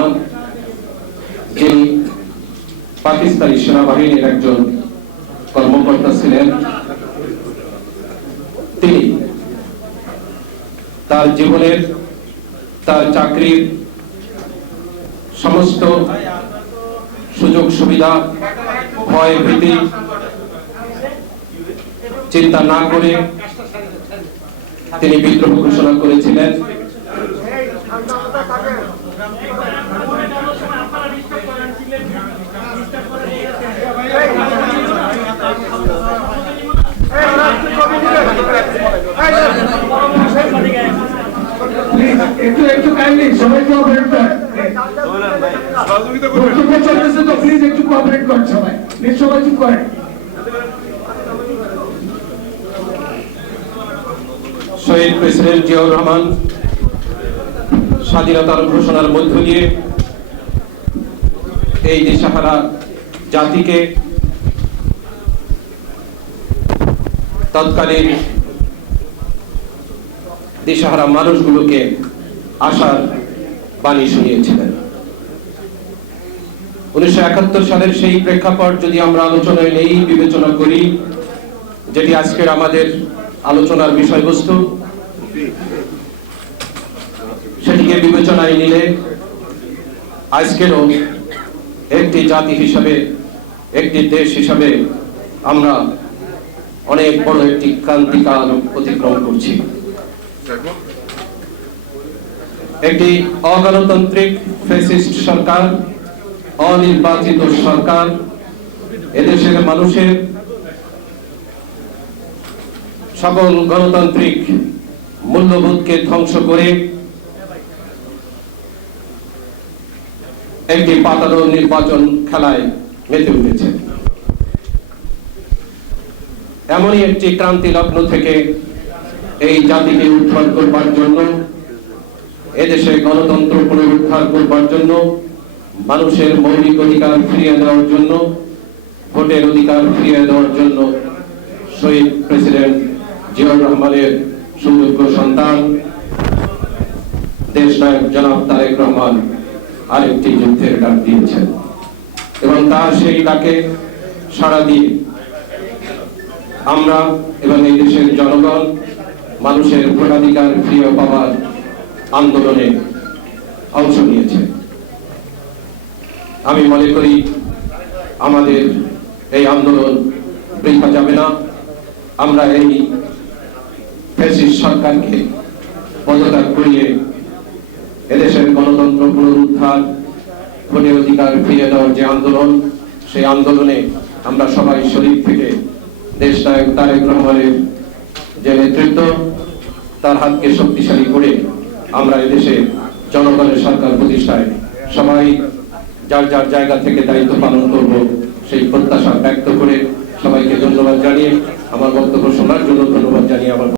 রহমান, যিনি পাকিস্তানি সেনাবাহিনীর একজন কর্মকর্তা ছিলেন, তিনি তার জীবনের, তার চাকরির সমস্ত সুযোগ সুবিধা, ভয় ভীতি চিন্তা না করে তিনি বিদ্রোহ ঘোষণা করেছিলেন। একটু কাইন্ডলি সবাই কোঅপারেট করেন। বক্তব্য চলতেছে তো প্লিজ একটু কোঅপারেট করেন সবাই। প্লিজ সবাই চুপ করেন। শহীদ প্রেসিডেন্ট জিয়াউর রহমান স্বাধীনতার ঘোষণার মধ্য দিয়ে এই দিশাহারা জাতিকে, তৎকালীন দিশাহারা মানুষগুলোকে আশার বাণী শুনিয়েছিলেন। 1971 সালের সেই প্রেক্ষাপট যদি আমরা আলোচনায় নেই, বিবেচনা করি, যেটি আজকের আমাদের আলোচনার বিষয়বস্তু, সেটিকে বিবেচনায় নিলে আজকেরও একটি জাতি হিসাবে, একটি দেশ হিসাবে আমরা অনেক বড় একটি ক্রান্তিকাল অতিক্রম করছি। একটি অগণতান্ত্রিক ফ্যাসিস্ট সরকার, অনির্বাচিত সরকার এদেশের মানুষের সকল গণতান্ত্রিক মূল্যবোধকে ধ্বংস করে একটি পাতানো নির্বাচন খেলায় মেতে উঠেছে। এমনই একটি ক্রান্তি লগ্ন থেকে এই জাতিকে উদ্ধার করবার জন্য, এদেশে গণতন্ত্র পুনরুদ্ধার করবার জন্য, মানুষের মৌলিক অধিকার ফিরিয়ে দেওয়ার জন্য, ভোটের অধিকার ফিরিয়ে দেওয়ার জন্য শহীদ প্রেসিডেন্ট জিয়াউর রহমানের সুযোগ্য সন্তান দেশনায়ক জনাব তারেক রহমান আরেকটি যুদ্ধের ডাক দিয়েছেন এবং তার সেই ডাকে সাড়া দিয়ে আমরা এবং এই দেশের জনগণ মানুষের ভোটাধিকার ফিরিয়ে পাওয়ার আন্দোলনে অংশ নিয়েছে। আমি মনে করি আমাদের এই আন্দোলন বৃথা যাবে না। আমরা এই ফ্যাসিস্ট সরকারকে পদত্যাগ করিয়ে এদেশের গণতন্ত্র পুনরুদ্ধার, ভোটের অধিকার ফিরিয়ে দেওয়ার যে আন্দোলন, সেই আন্দোলনে আমরা সবাই শরীর থেকে দেশনায়ক তারেক রহমানের যে নেতৃত্ব, তার হাতকে শক্তিশালী করে আমরা এদেশে জনগণের সরকার প্রতিষ্ঠায় সবাই যার যার জায়গা থেকে দায়িত্ব পালন করব, সেই প্রত্যাশা ব্যক্ত করে সবাইকে ধন্যবাদ জানিয়ে, আমার বক্তব্য শোনার জন্য ধন্যবাদ জানিয়ে আমার